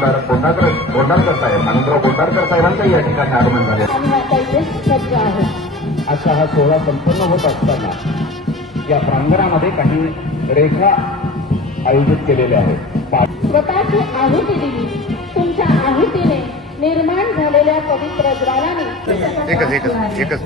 तर कोंढारकर साहेब अनंतराव कोंढारकर साहेबांचं या ठिकाणी आगमन झाले असा हा सोहळा संपन्न होत असताना या प्रांगणामध्ये काही रेखा आयोजित केलेल्या आहेत. स्वतःची आहुती दिली. तुमच्या आहुतीने निर्माण झालेल्या पवित्र द्वाराने एकच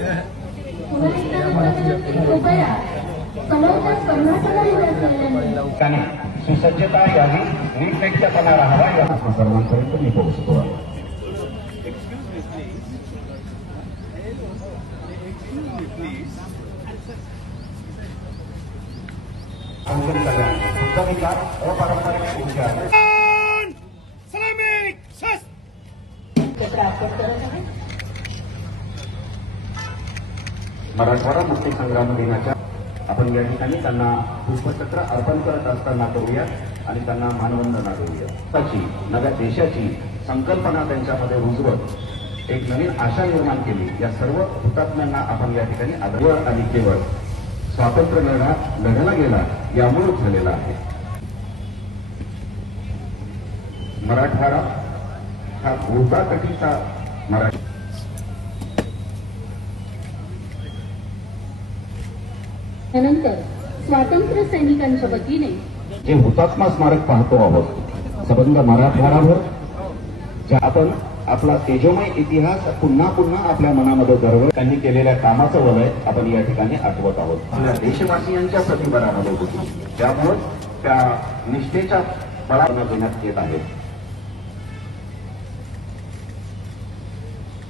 सुसज्जता यावी नीटनेटकेपणा राहावा या सर्वांपर्यंत मी पोहोचतो. अपारंपरिक मराठवाडा मुक्ती संग्राम दिनाच्या आपण या ठिकाणी त्यांना पुष्पचक्र अर्पण करत असताना करूया आणि त्यांना मानवंदना देऊया. त्याची नव्या देशाची संकल्पना त्यांच्यामध्ये रुजवत एक नवीन आशा निर्माण केली. या सर्व हुतात्म्यांना आपण या ठिकाणी आदर आणि केवळ स्वातंत्र्य लढला गेला यामुळे झालेला आहे. मराठवाडा हा गोटाकटीचा मराठी त्यानंतर स्वातंत्र्य सैनिकांच्या वतीने जे हुतात्मा स्मारक पाहतो आहोत सबंध मराठवाडाभर जे आपण आपला तेजोमय इतिहास पुन्हा पुन्हा आपल्या मनामध्ये दरवळ त्यांनी केलेल्या कामाचं वलय आपण या ठिकाणी आठवत आहोत. आपल्या देशवासियांच्या प्रतिबरामध्ये होती त्यामुळे त्या निष्ठेच्या बळावर देण्यात येत आहेत.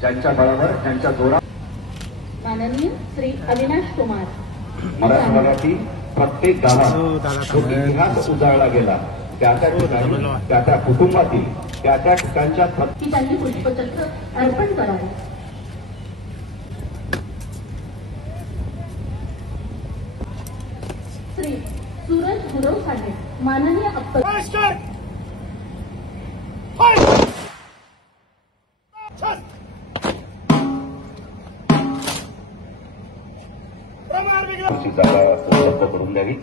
ज्यांच्या बळावर ज्यांच्या जोरा माननीय श्री अविनाश कुमार मराठवाड्यातील प्रत्येक गावात जो इतिहास उजाळला गेला त्या ठिकाणी त्या कुटुंबातील त्या ठिकाणच्या त्यांनी पुष्पचक्र अर्पण करावे. श्री सूरज गुरव साहेब माननीय अप्पर जागा उपलब्ध करून द्यावी.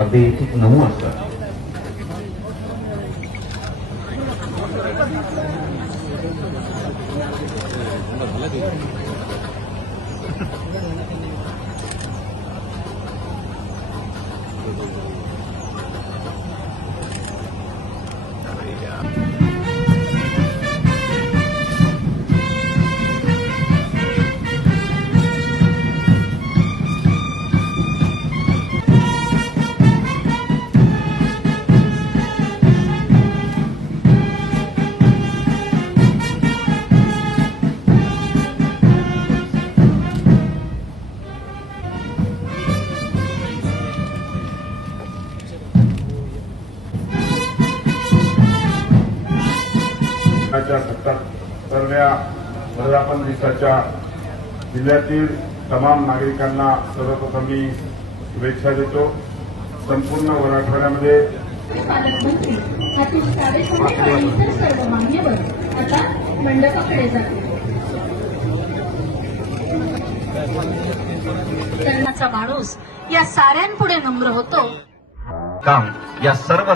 अगदी 9 वाजता सर्व्या वर्धापन दिवसाच्या जिल्ह्यातील तमाम नागरिकांना सर्वप्रथम मी शुभेच्छा देतो. संपूर्ण मराठवाड्यामध्ये सर्व मान्यवर आता मंडपाकडे जातील. त्यांचा माणूस या साऱ्यांपुढे नम्र होतो. काम या सर्व